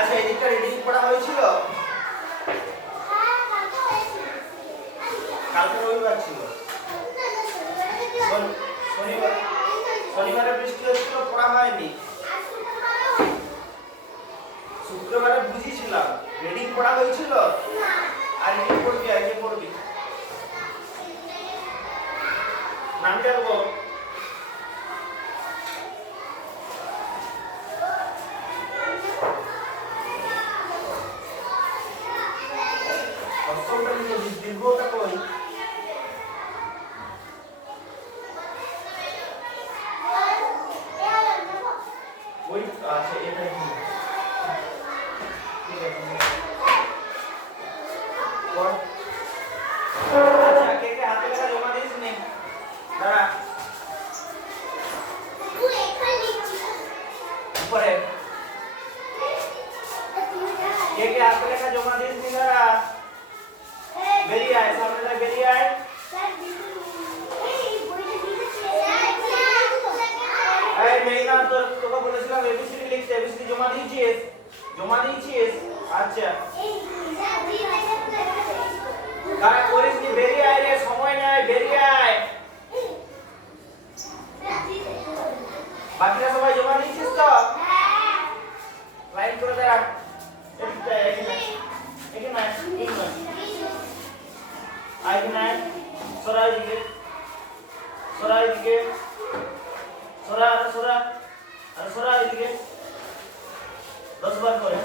আচ্ছা এদিকটা রিডিং পড়া হয়েছিল? কালকে রবিবার ছিল, শনিবারে বৃষ্টি হচ্ছিল, পড়া হয়নি। শুক্রবারে বুঝিয়েছিলাম, রিডিং পড়া হয়েছিল। আর রিডিং পড়বি, আজকে পড়বি। নামটা দেবো। দীর্ঘটা কই? ওই আচ্ছা এটা কি? ঠিক আছে। পড়। আচ্ছা কে কে হাতে লেখা জমা দিস নি? দাঁড়া। উপরে। কে কে হাতে লেখা জমা দিস নি? দাঁড়া। বেরিয়ে আয়, সামনে থেকে বেরিয়ে আয়। এই নেই না, তোকে বলেছিলাম এবিসিডি লিখতে, এবিসিডি জমা দিয়েছিস? জমা দিয়েছিস? আচ্ছা দাঁড়া, করিস নি, বেরিয়ে আয় রে, সময় নাই, বেরিয়ে আয়। বাকিরা সবাই জমা দিয়েছিস তো? লাইন করে দাঁড়া। সরা এদিকে, সরা এদিকে, সরা সরা, আর সরা এদিকে। 10 বার করে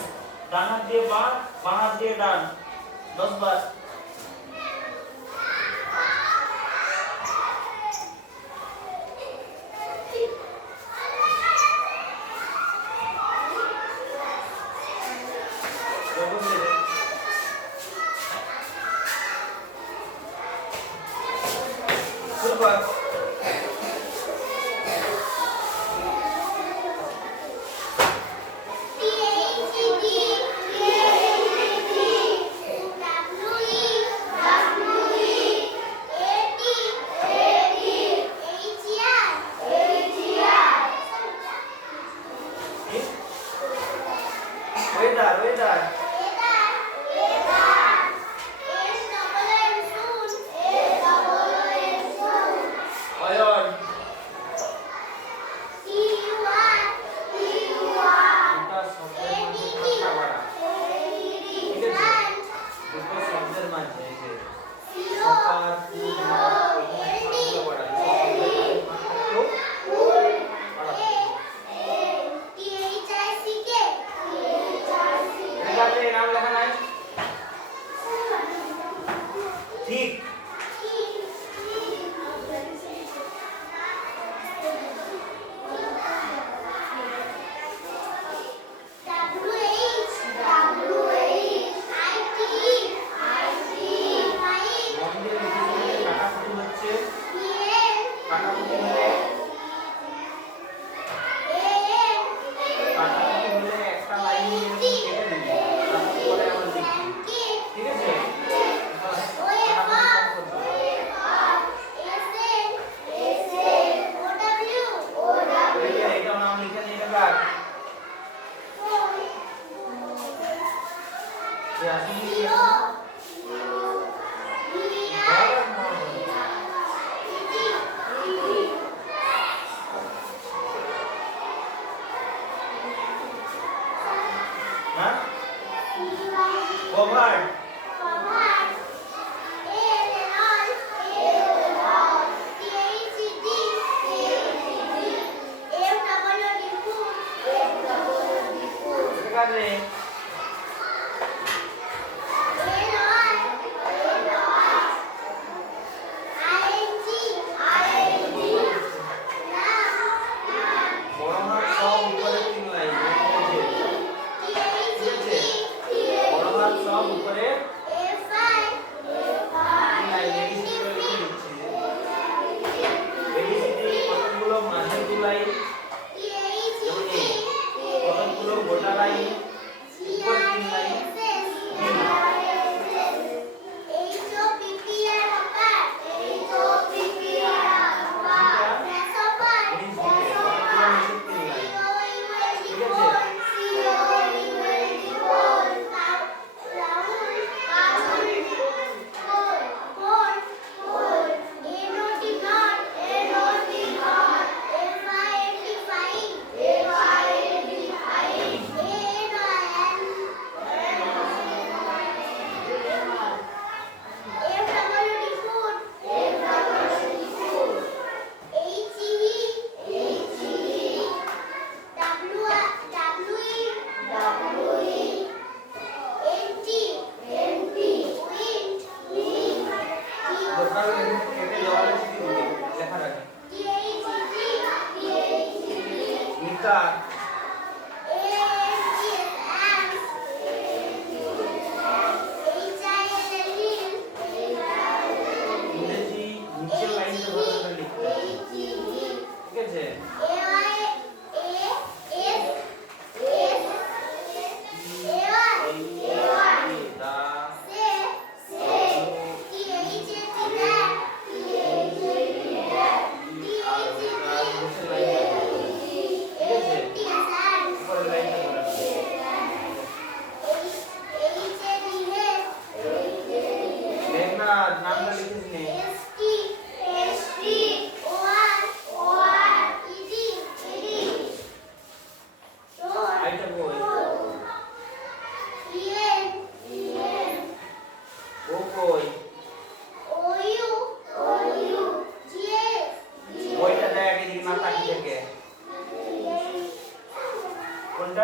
ডান হাত দিয়ে বাঁ, বাঁ হাত দিয়ে ডান, 10 বার।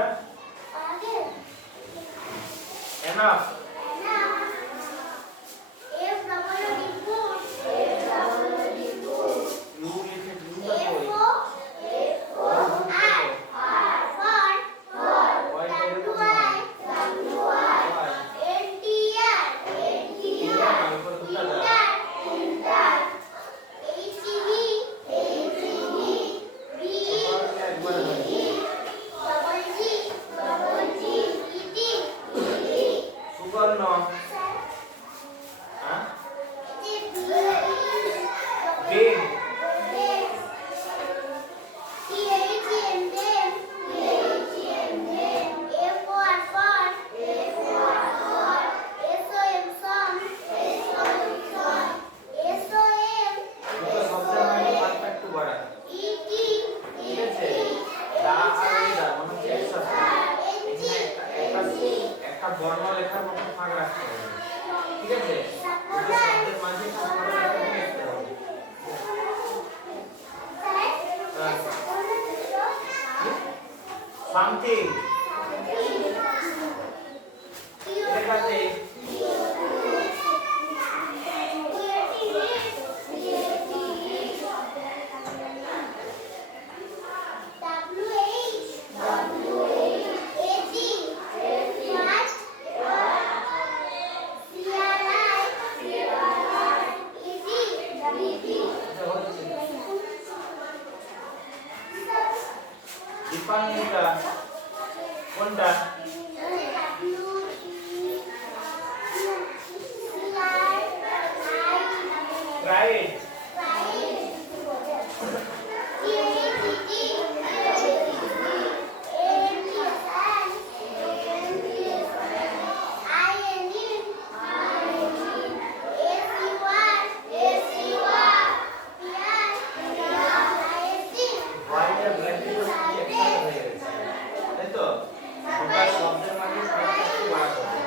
এটা এনাফ ইউ লিখে ইউটা কই সুবর্ণ হ্যাঁ বেগ দুটো শব্দের মধ্যে পার্থক্য একটু বাড়া ঠিক আছে দা আর এই দা মনে হচ্ছে একসাথে এখানে একটা বর্ণ লেখার মতো ফাঁক রাখতে হবে ঠিক আছে দুটো শব্দের মাঝে একটু ফাঁক রেখে লিখতে হবে সামথিং লেখাতে দীপান্বিতা কোনটা রাইট হোয়াইট আর ব্ল্যাক দুটো একসাথে হয়ে গেছে তাই তো দুটো শব্দের মাঝে ফাঁকটা একটু বাড়াতে হবে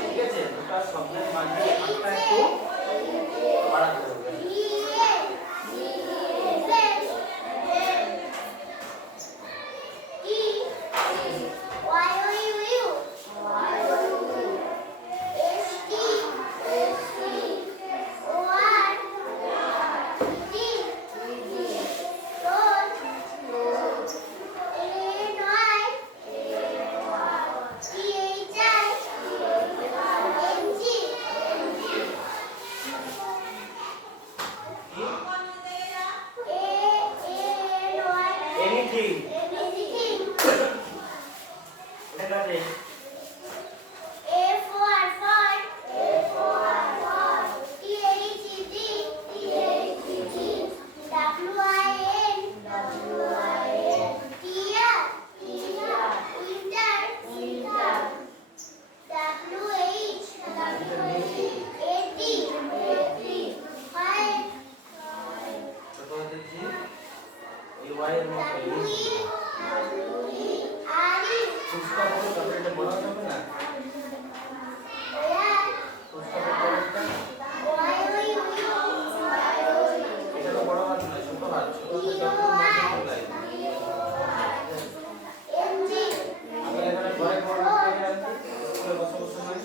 ঠিক আছে দুটো শব্দের মাঝে ফাঁকটা একটু বাড়াতে হবে এনিথিং এটা কাছে ছোট হচ্ছে জি এই ওয়াই এর মতো ফুসকা বড় তবে এটা বড় হবে না ফুসকা বড় এটা এটা তো বড় হাত না ছোট হাত ছোট হাতে যখন মাঝে ঢোকায় আমি এখানে ঘরে বড় করে আনছি স্কুলে বসে বসে নাই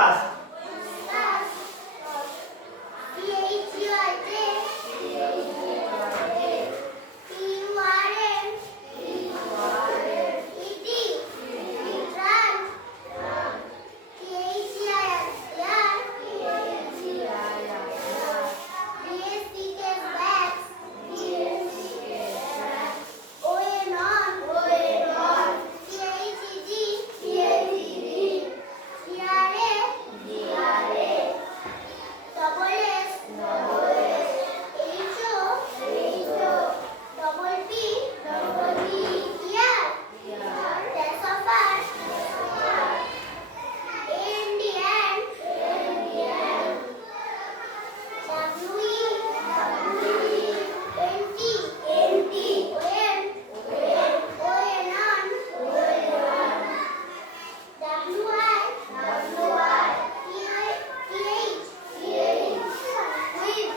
Discuss.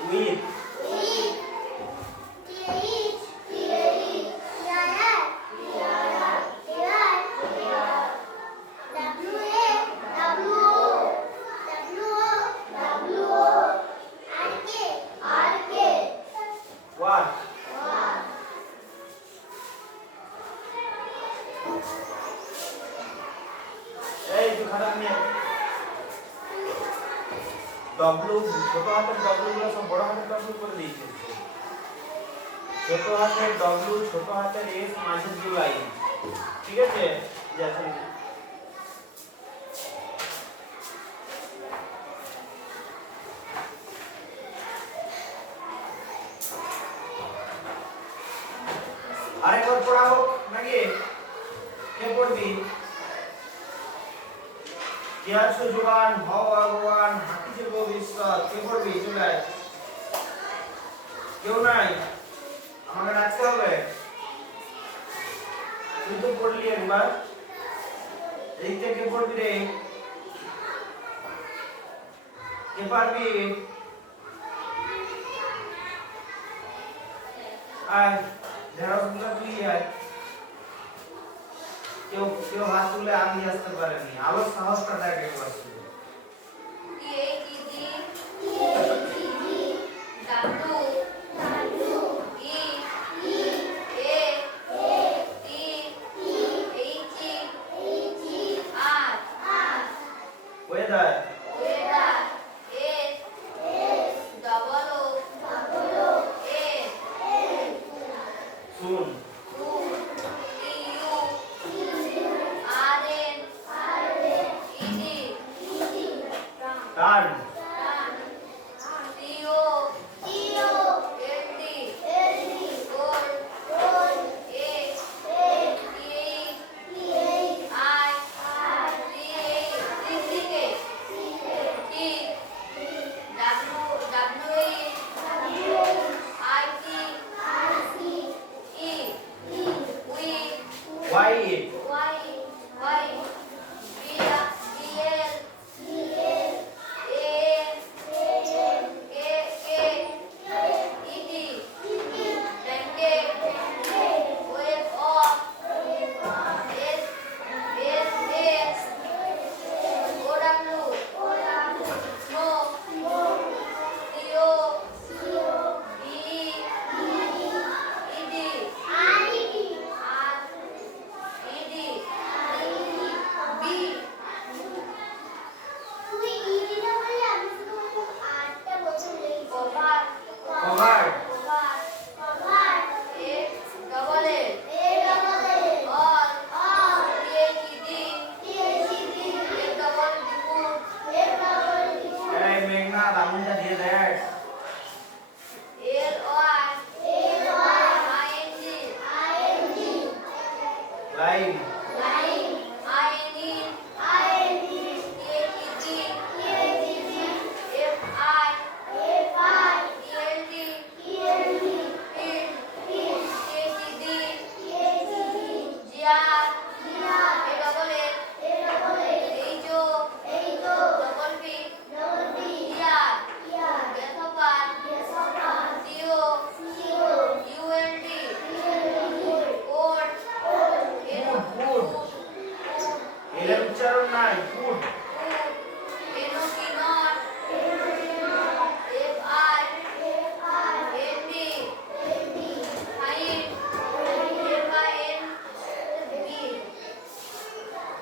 With. What? এই তুই খারাপ নিয়ে ডব্লু ছোট হাতের ডব্লু গুলো সব বড় হাতের ডব্লু করে দিয়েছে ছোট হাতের ডব্লু ছোট হাতের এস মাঝের যে লাইন ঠিক আছে যখন আরেকবার পড়া হোক নাকি কে পড়বি ইয়ার সুজুগান ভগবান হাতি যে ভবিষ্যৎ কে পড়বি চলে আয় কেউ নাই আমাকে ডাকতে হবে তুই তো পড়লি একবার এই থেকে কে পড়বি রে কে পারবি আয় ঢেঁড়সগুলো তুই আয় কেউ কেউ হাত তুলে আগে আসতে পারেনি আবার সাহসটা দেখ একবার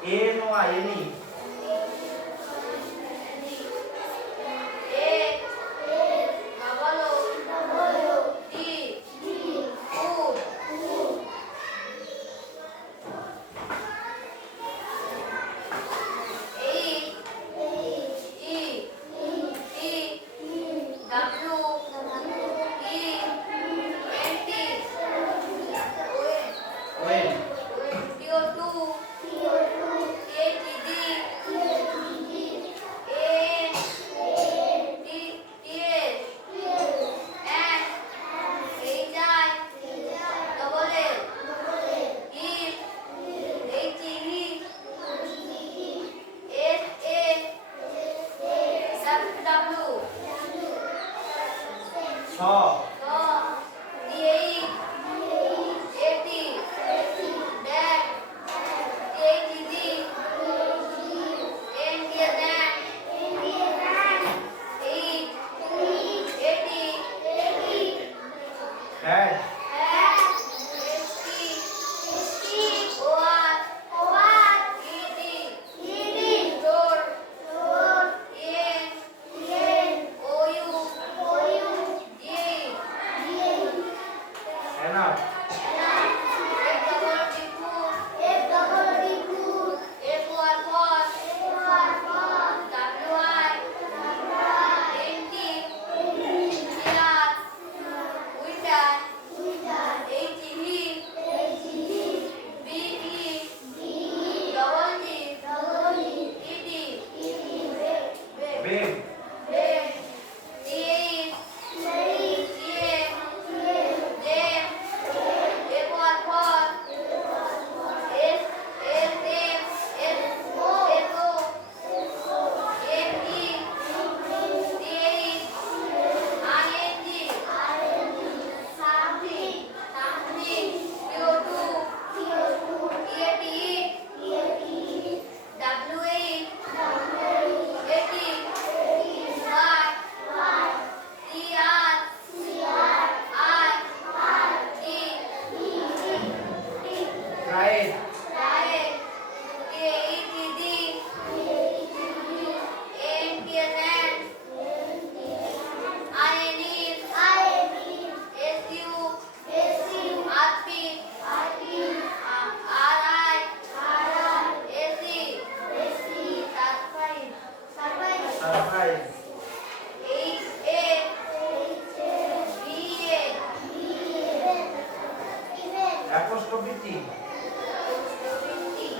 Any.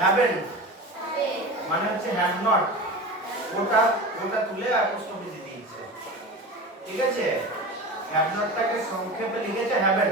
হ্যাভেন মানে হচ্ছে হ্যাভ নট, ওটা তুলে অ্যাপোস্ট্রফি দিয়েছে, ঠিক আছে। হ্যাভ নটটাকে সংক্ষেপে লিখেছে হ্যাভেন।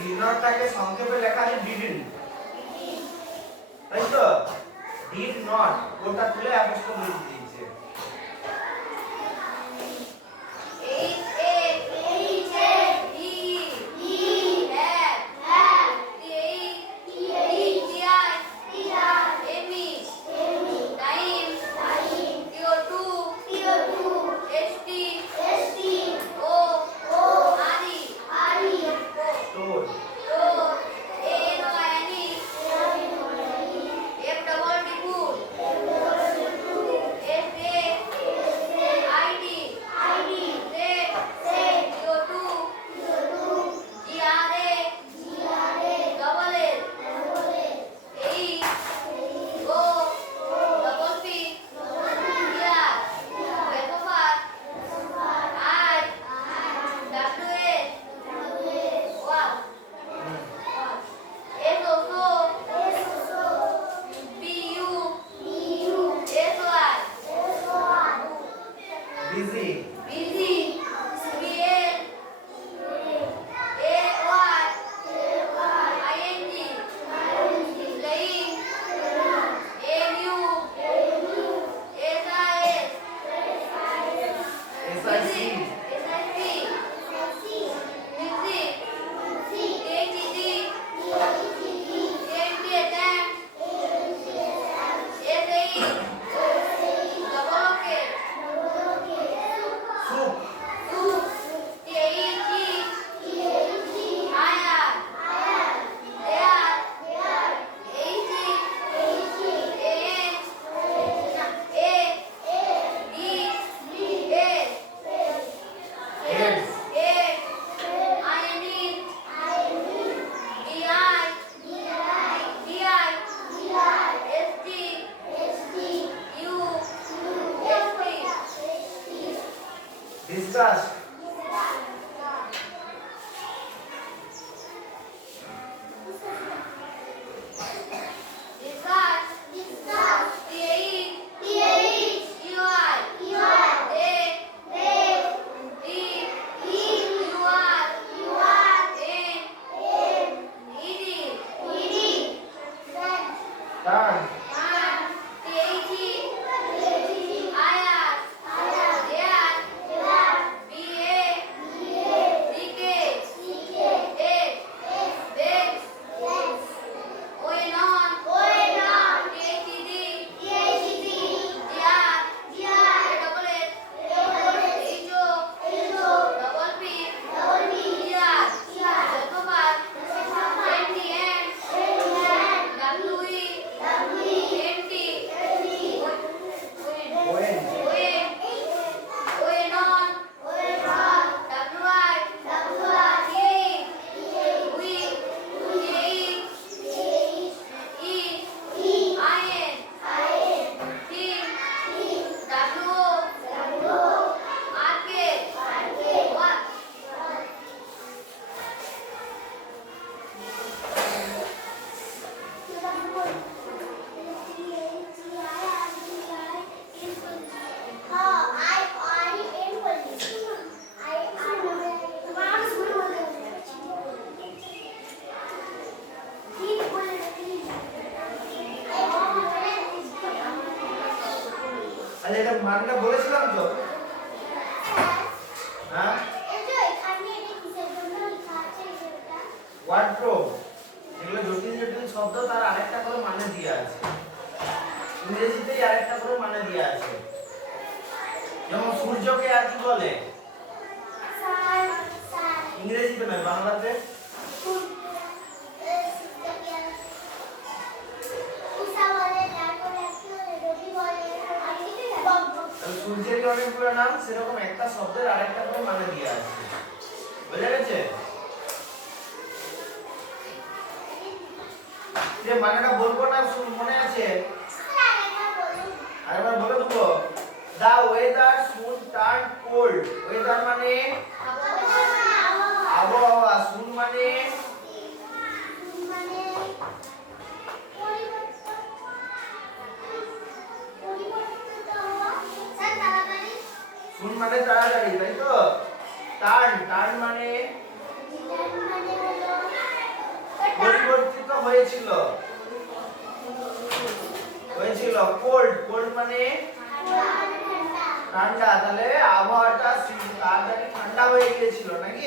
ডিডনটটাকে সংক্ষেপে লেখা আছে ডিডন্ট, তাই তো। ডিড নট ওটা তুলে অ্যাপোস্ট্রফি দিয়েছে। ST busy busy, SIC soup heads discuss turn when আচ্ছা এটা মানটা বলেছিলাম তো হ্যাঁ ওয়ার্ড্রোব এগুলো জটিল জটিল শব্দ তার আরেকটা করে মানে দিয়ে আছে ইংরেজিতেই আরেকটা করে মানে দিয়ে আছে যেমন সূর্যকে আর কি বলে ইংরেজিতে নয় বাংলাতে সূর্যের অনেকগুলো নাম সেরকম একটা শব্দের আরেকটা করে মানে দিয়ে আছে বুঝা গেছে যে মানেটা বলবো না মনে আছে আরেকবার বলে দেবো the weather soon turn cold weather মানে আবহাওয়া সুন মানে সুন মানে তাড়াতাড়ি তাই তো টার্ন টার্ন মানে পরিবর্তিত হয়েছিল হয়েছিল কোল্ড কোল্ড মানে ঠান্ডা তাহলে আবহাওয়াটা তাড়াতাড়ি ঠান্ডা হয়ে গিয়েছিল নাকি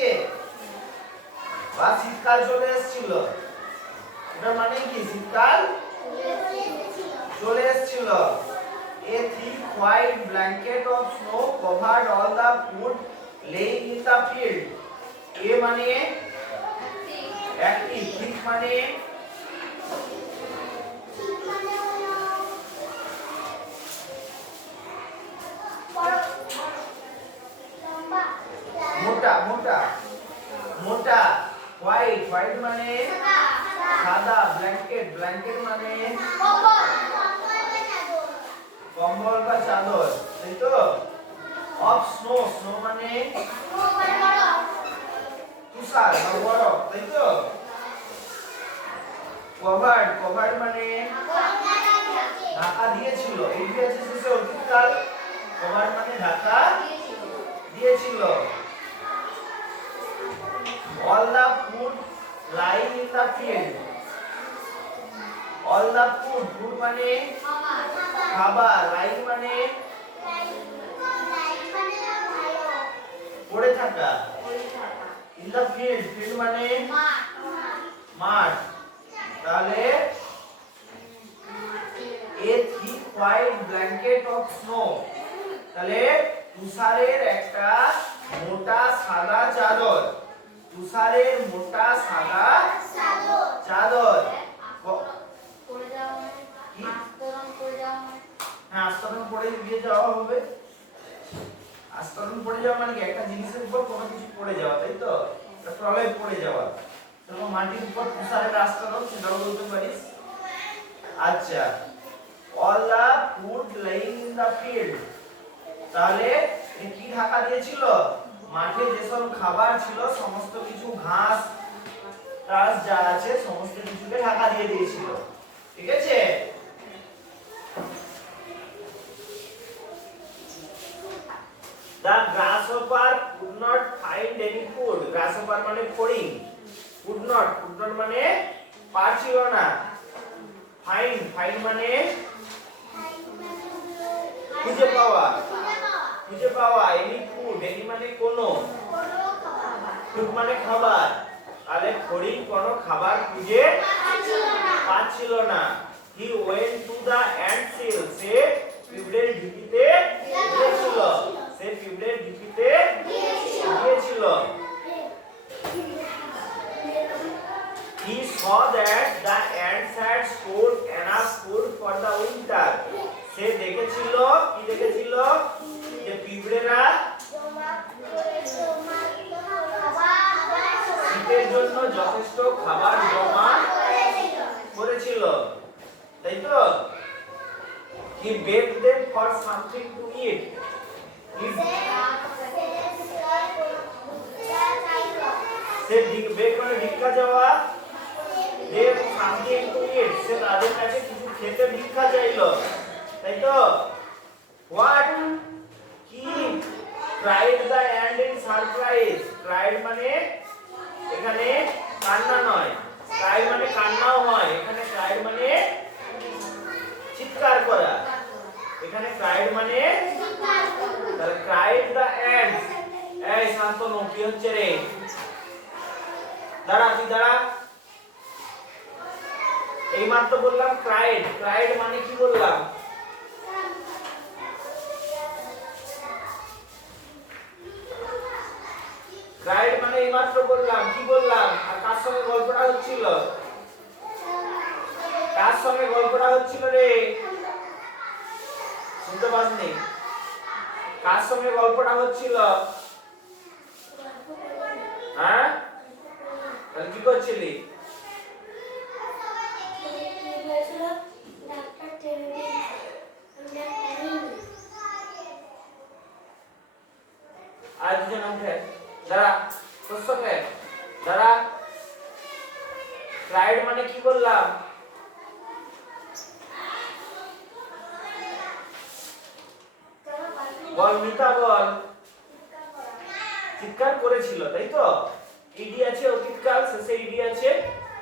বা শীতকাল চলে এসেছিল এটা মানে কি শীতকাল চলে এসেছিল A thick white blanket of snow covered all the food laying in the field. A মানে active, thick মানে মোটা মোটা মোটা হোয়াইট হোয়াইট মানে সাদা ব্ল্যাঙ্কেট ব্ল্যাঙ্কেট মানে কম্বল বা চাদর তাই তো অফ স্নো স্নো মানে তুষার বা বরফ তাই তো কভার্ড কভার্ড মানে ঢাকা দিয়েছিল এই আছে শেষে অতীতকাল কভার্ড মানে ঢাকা পড়ে থাকা ইন দা ফিল্ড ফিল্ড মানে মাঠ তাহলে a thick white blanket of snow তাহলে তুষারের একটা মোটা সাদা চাদর তুষারের মোটা সাদা চাদর পড়ে যাওয়া মানে আস্তরণ পড়ে যাওয়া মানে হ্যাঁ আস্তরণ পড়ে গিয়ে যাওয়া হবে আস্তরণ পড়ে যাওয়া মানে কি একটা জিনিসের উপর কোনো কিছু পড়ে যাওয়া তাই তো একটা প্রলয় পড়ে যাওয়া তখন মাটির উপর তুষারের আস্তরণ সেটাও বলতে পারিস আচ্ছা all the food lying in the field তাহলে কি ঢাকা দিয়েছিল মাঠে যেসব খাবার ছিল সমস্ত কিছু ঘাস টাস যা আছে সমস্ত কিছুকে ঢাকা দিয়ে দিয়েছিল ঠিক আছে The grasshopper could not find any food grasshopper মানে ফড়িং could not মানে পারছিল না find মানে খুঁজে পাওয়া any food any মানে কোনো food মানে খাবার তাহলে ফড়িং কোনো খাবার খুঁজে পাচ্ছিল না he went to the ant hill সে পিঁপড়ের ঢিপিতে গিয়েছিল he saw that the ants had stored enough food for the winter সে দেখেছিল যে পিঁপড়েরা শীতের জন্য যথেষ্ট খাবার জমা করেছিল তাই তো he begged them for something to eat সে বেগ মানে ভিক্ষা যাওয়া they something to eat সে তাদের কাছে কিছু খেতে ভিক্ষা চাইলো তাই তো what কি cried the ant in surprise cried মানে এখানে কান্না নয় cry মানে কান্নাও হয় এখানে cried মানে চিৎকার করা এখানে cried মানে তাহলে cried the ant এই শান্তনু কি হচ্ছে রে দাঁড়া এই মাত্র বললাম cried মানে কি বললাম cried মানে এই মাত্র বললাম কি বললাম আর কার সঙ্গে গল্পটা হচ্ছিল রে শুনতে পাসনি কার সঙ্গে গল্পটা হচ্ছিল হ্যাঁ তাহলে কি করছিলি आज जो नाम है जरा पुस्तके जरा क्राइड माने की বললাম বল মিতা বল চিৎকার করেছিল তাই তো ইডি আছে অতীতকাল শেষে ইডি আছে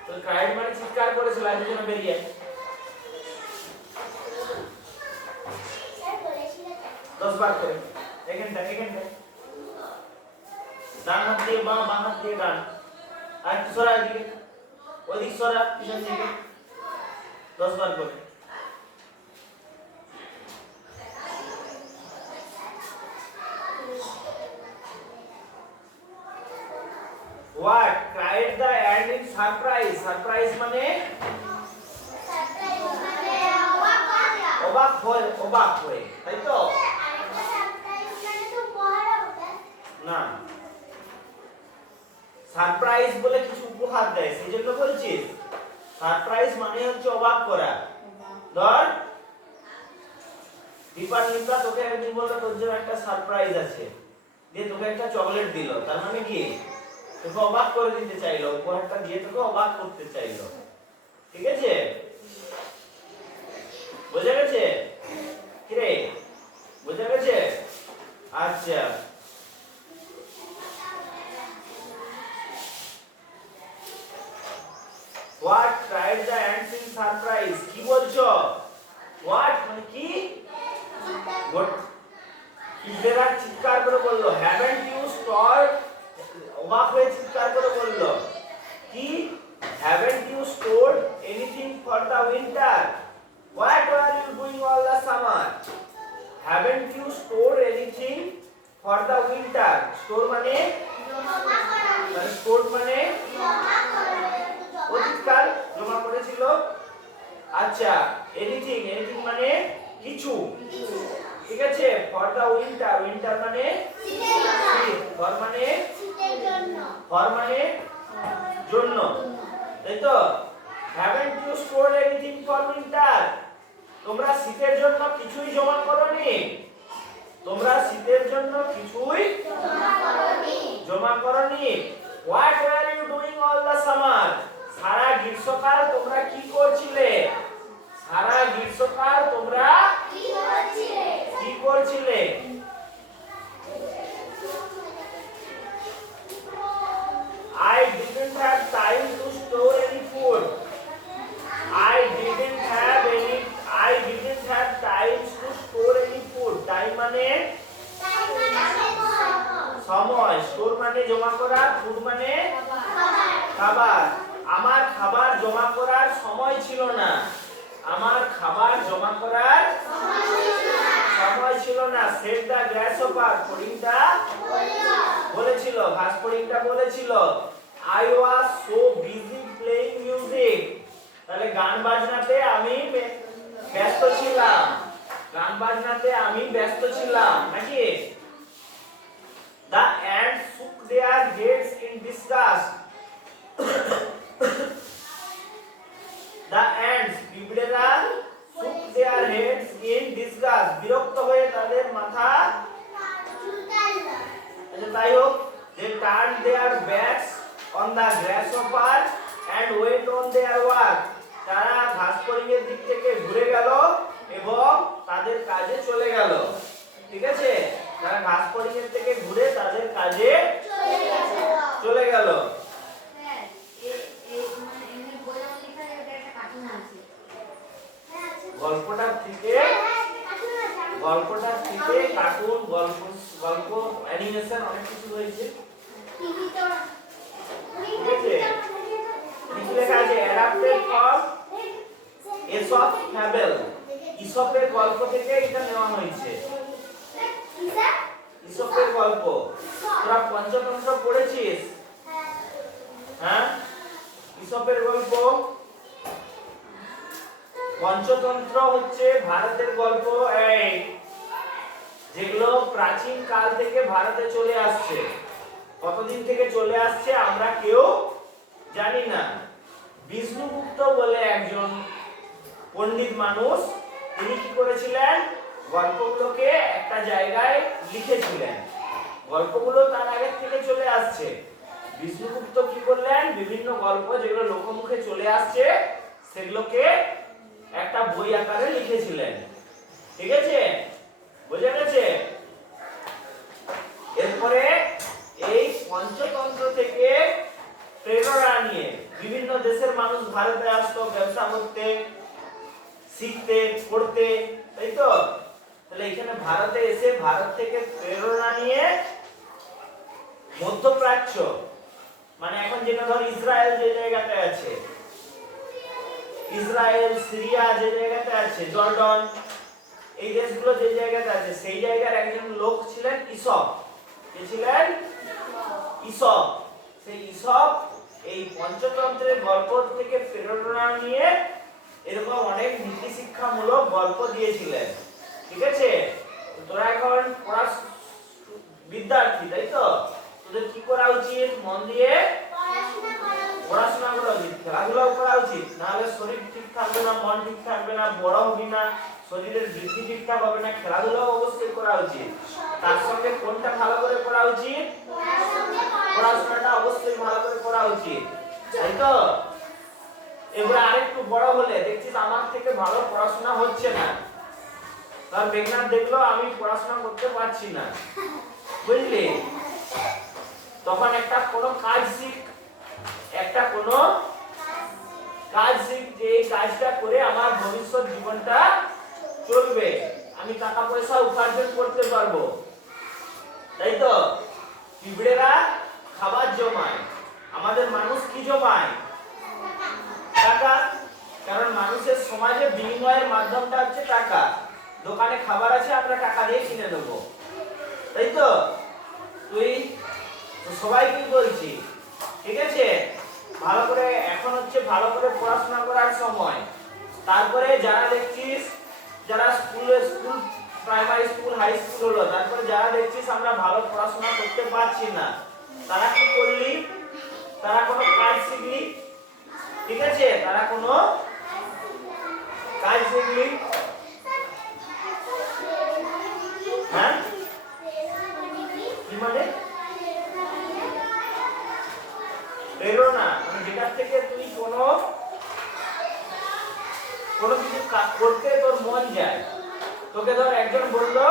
তো ক্রাইড মানে চিৎকার করেছিল আজ জন্য বেরিয়ে 10 বার করে এখানটা ডান হাত দিয়ে বাম হাত দিয়ে ডান আর সরা এদিকে ওদিক সরা পিছন দিকে 10 বার করে What cried the ant in surprise surprise মানে অবাক হয়ে তাই তো না সারপ্রাইজ বলে কিছু উপহার দেয় সেজন্য বলছিস সারপ্রাইজ মানে হচ্ছে অবাক করা ধর দীপান্বিতা তোকে একদিন বললো তোর জন্য একটা সারপ্রাইজ আছে দিয়ে তোকে একটা চকলেট দিল তার মানে কি তোকে অবাক করে দিতে চাইলো উপহারটা দিয়ে তোকে অবাক করতে চাইলো ঠিক আছে বোঝা গেছে কি রে বোঝা গেছে আচ্ছা What cried the ants in surprise? কি বলছো? What মানে কি? What? ইন্দিরা চিৎকার করে বলল, Haven't you stored winter, store মানে স্টোর মানে অতীতকাল, জমা করেছিল। আচ্ছা, এনিথিং, এনিথিং মানে কিছু, ঠিক আছে। ফর দা উইন্টার, উইন্টার মানে শীত, ফর মানে জন্য, তাই তো। Haven't you store anything for winter? তোমরা শীতের জন্য কিছুই জমা করোনি? তোমরা শীতের জন্য কিছুই জমা করোনি? What were you doing all the summer? সারা গ্রীষ্মকাল তোমরা কি করছিলে? সারা গ্রীষ্মকাল তোমরা কি করছিলে? I didn't have time to store any food. I didn't have time to store any food. Time মানে সময়, স্টোর মানে জমা করা, ফুড মানে খাবার। আমার খাবার জমা করার সময় ছিল না। আমার খাবার জমা করার সময় ছিল না। সেট দা গ্রাসহপার, ফড়িংটা বলেছিল, ঘাস ফড়িংটা বলেছিল, I was so busy playing music. তাহলে গান বাজনাতে আমি ব্যস্ত ছিলাম, গান বাজনাতে আমি ব্যস্ত ছিলাম, নাকি? The ants shook their heads in disgust. The ants, পিঁপড়েরা shook their heads in disgust, বিরক্ত হয়ে তাদের মাথা তাই হোক। They turned their backs on the grasshopper and went on their work. তারা ঘাসফড়িংয়ের দিক থেকে ঘুরে গেল এবং তাদের কাজে চলে গেল, ঠিক আছে। তারা ঘাসফড়িংয়ের থেকে ঘুরে তাদের কাজে চলে গেল। গল্পটা থেকে কার্টুন, গল্প অ্যানিমেশন অনেক কিছু হয়েছে, ঠিক আছে। নিচে লেখা আছে অ্যাডাপ্টেড ফ্রম এসপ ফ্যাবল, ইসপের গল্প থেকে এটা নেওয়া হয়েছে। ইসপের গল্প তোরা পঞ্চতন্ত্র পড়েছিস? হ্যাঁ, ইসপের গল্প। পঞ্চতন্ত্র হচ্ছে ভারতের গল্প, এই যেগুলো প্রাচীন কাল থেকে ভারতে চলে আসছে। কতদিন থেকে চলে আসছে আমরা কেউ জানি না। বিষ্ণুগুপ্ত বলে একজন পণ্ডিত মানুষ, তিনি কি করেছিলেন? গল্পগুলোকে একটা জায়গায় লিখেছিলেন। গল্পগুলো তার আগে থেকে চলে আসছে। বিষ্ণুগুপ্ত কি করলেন? বিভিন্ন গল্প যেগুলো লোকমুখে চলে আসছে সেগুলোকে একটা বই আকারে লিখেছিলেন, ঠিক আছে, বোঝা গেছে। এরপরে এই পঞ্চতন্ত্র থেকে প্রেরণা নিয়ে বিভিন্ন দেশের মানুষ ভারতে আসতো ব্যবসা করতে, শিখতে, পড়তে, তাই তো। তাহলে এখানে ভারতে এসে ভারত থেকে প্রেরণা নিয়ে মধ্যপ্রাচ্য, মানে এখন যেটা ধর ইসরায়েল যে জায়গাতে আছে, ইসরায়েল, সিরিয়া যে জায়গাতে আছে, জর্ডন, এই দেশগুলো যে জায়গাতে আছে, সেই জায়গার একজন লোক ছিলেন ইসপ। কে ছিলেন? ইসপ। সেই ইসপ এই পঞ্চতন্ত্রের গল্প থেকে প্রেরণা নিয়ে এরকম অনেক নীতি শিক্ষামূলক গল্প দিয়েছিলেন, ঠিক আছে। তোরা এখন বিদ্যার্থী, তাই তো, তোদের কি করা উচিত? মন দিয়ে পড়াশোনা করা উচিত, খেলাধুলাও করা উচিত, নাহলে শরীর ঠিক থাকবে না, মন ঠিক থাকবে না, বড় হবি না, শরীরের বৃদ্ধি ঠিকঠাক হবে না। খেলাধুলাও অবশ্যই করা উচিত। তার সঙ্গে কোনটা ভালো করে করা উচিত? পড়াশোনাটা অবশ্যই ভালো করে করা উচিত, তাই তো। এবার আরেকটু বড় হলে দেখছিস আমার থেকে ভালো পড়াশোনা হচ্ছে না, তার মেঘনাথ দেখলো আমি পড়াশোনা করতে পারছি না, বুঝলি, তখন একটা কোনো কাজ শিখ, যে এই কাজটা করে আমার ভবিষ্যৎ জীবনটা চলবে, আমি টাকা পয়সা উপার্জন করতে পারবো, তাই তো। পিঁপড়েরা খাবার জমায়, আমাদের মানুষ কি জমায়? টাকা। কারণ মানুষের সমাজে বিনিময়ের মাধ্যমটা হচ্ছে টাকা। দোকানে খাবার আছে, আমরা টাকা দিয়ে কিনে নেবো, তাই তো। সবাইকে বলছি, ঠিক আছে? ভালো করে এখন হচ্ছে ভালো করে পড়াশোনা করার সময়। তারপরে যারা দেখছিস, যারা school primary school high school হলো, তারপরে যারা দেখছিস আমরা ভালো পড়াশোনা করতে পারছি না, তারা কি করলি? তারা কোনো কাজ শিখলি, ঠিক আছে? তারা কোনো কাজ শিখলি, হ্যাঁ? কি মানে? প্রেরণা মানে যেটা থেকে তুই কোনো কিছু করতে তোর মন যায়। তোকে ধর একজন বললো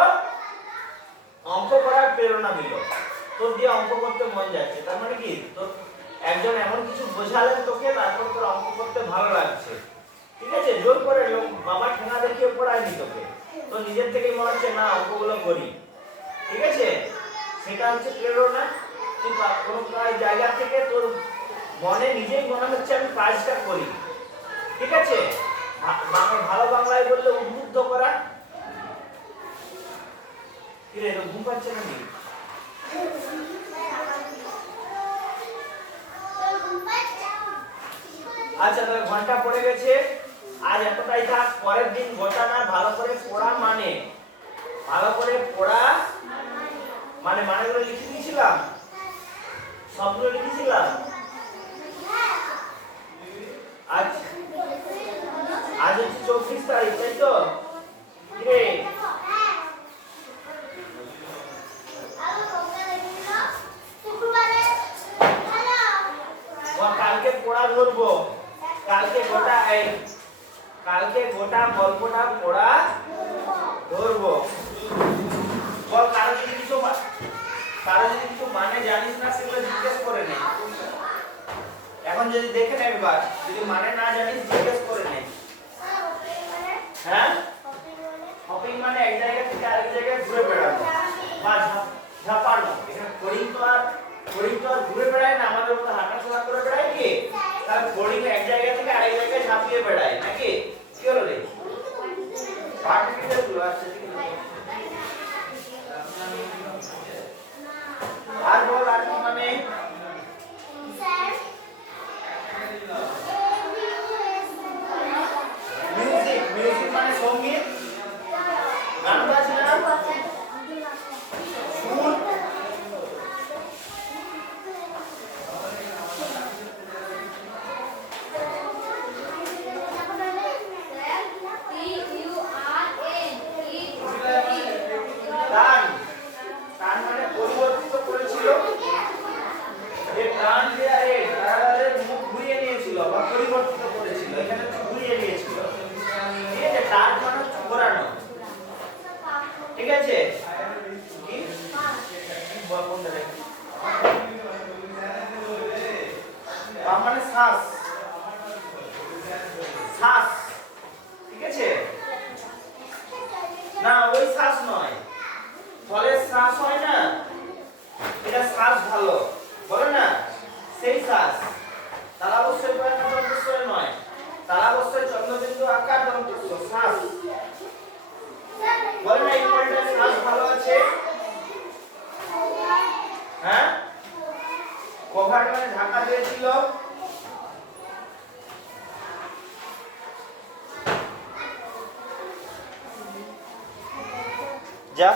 অঙ্ক করার প্রেরণা দিল, তোর দিয়ে অঙ্ক করতে মন যাচ্ছে, তার মানে কি তোর একজন এমন কিছু বোঝালেন তোকে, তারপর তোর অঙ্ক করতে ভালো লাগছে, ঠিক আছে? জোর করে লোক বাবা ঠেঙা দেখিয়ে পড়ায়নি তোকে, তো নিজের থেকেই মনে হচ্ছে না অঙ্কগুলো করি, ঠিক আছে? সেটা হচ্ছে প্রেরণা। তুই কোনো জায়গা থেকে তোর মনে নিজেই মনে হচ্ছে আমি কাজটা করি, ঠিক আছে? ভালো বাংলায় বললে উদ্বুদ্ধ করা। কি রে, তো ঘুম পাচ্ছে নাকি? আচ্ছা, তাহলে ঘন্টা পড়ে গেছে, আজ এতটাই থাক। পরের দিন গোটা না ভালো করে পড়া মানে ভালো করে পড়া মানে মানেগুলো লিখে দিয়েছিলাম, সবগুলো লিখেছিলাম। আজ আজ হচ্ছে 24 তারিখ, তাই তো? কি রে, কালকে পড়া ধরবো, কালকে গোটা গল্পটা পড়া ধরবো। বল, কারো যদি কিছু মানে জানিস না সেগুলো জিজ্ঞেস করে নে। এখন যদি দেখে নে, একবার যদি মানে না জানিস জিজ্ঞেস করে নে। হ্যাঁ, শপিং মানে এক জায়গা থেকে আরেক জায়গায় ঘুরে বেড়ানো বা ঝাপানো। এখানে ফড়িং তো আর ঘুরে বেড়ায় না, আমাদের মতো হাঁটাচলা করে বেড়ায় কি? তার ফড়িং এক জায়গা থেকে আরেক জায়গায় ঝাঁপিয়ে বেড়ায় নাকি? কি হলো রে? আর্টিফিশিয়াল আছে। আর বল, আর কি মানে? মিউজিক মানে সঙ্গীত, গান বাজনা, সুর। টান মানে পরিবর্তিত করেছিল, এই টান দিয়ে তাদের মুখ ঘুরিয়ে নিয়েছিল বা পরিবর্তিত করেছিল, এখানে ঘুরিয়ে নিয়েছিল, ঠিক আছে? টান মানে হচ্ছে ঘোরানো, ঠিক আছে? কি বল, কোনটা দেখি? মানে শ্বাস, ঠিক আছে? না, ওই শ্বাস নয়, ফলের শ্বাস হয় না, এটা শ্বাস ভালো বলে না, সেই শ্বাস। তারা অবশ্যই দন্তস্বরে নয়, তারা অবশ্যই চন্দ্রবিন্দু আকার দন্তস্ব শ্বাস বলে না। এই ফলটার শ্বাস ভালো আছে, হ্যাঁ? কভার মানে ঢাকা দিয়েছিল, যা